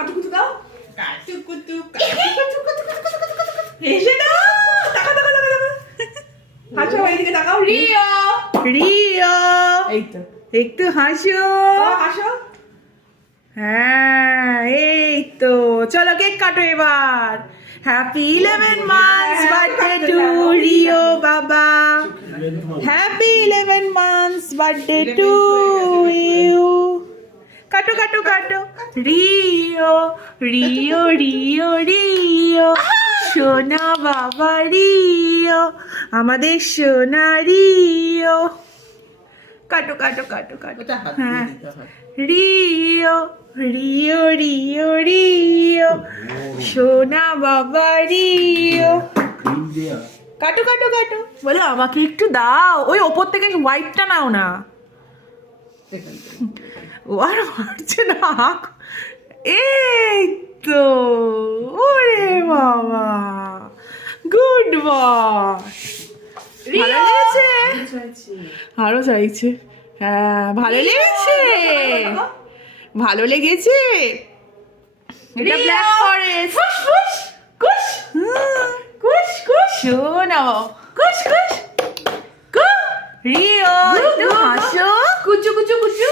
কাটুকুটু দাও, কাটুকুটু, হেসে দাও, তাকা তাকা তাকা তাকা, হাসো, এইদিকে তাকাও, রিও, রিও এই তো, একটু হাসো। হাসো, হ্যাঁ এই তো, চলো কেক কাটো এবার। Happy 11 months birthday to Rio বাবা। Happy 11 months birthday to you. কাটো কাটো কাটো। রিও রিও রিও রিও, সোনা বাবা রিও, আমাদের সোনা রিও। কাটো কাটো কাটো কাটো। ওটা হাত হ্যাঁ, দিয়ে দিতে হয়। রিও রিও রিও রিও, সোনা বাবা রিও। কাটো কাটো কাটো। বলে আমাকে একটু দাও, ওই ওপর থেকে হোয়াইটটা নাও না। এখান থেকে। ও আর মারছে না। এই তো, ওরে বাবা, গুড বয়। ভালো লেগেছে? আরো চাইছে। হ্যাঁ ভালো লেগেছে, ভালো লেগেছে। এটা ব্ল্যাক ফরেস্ট। কুশ কুশ কুশ কুশ কুশ, শোনো কুশ কুশ কু রিও, একটু হাসো। কুচু কুচু কুচু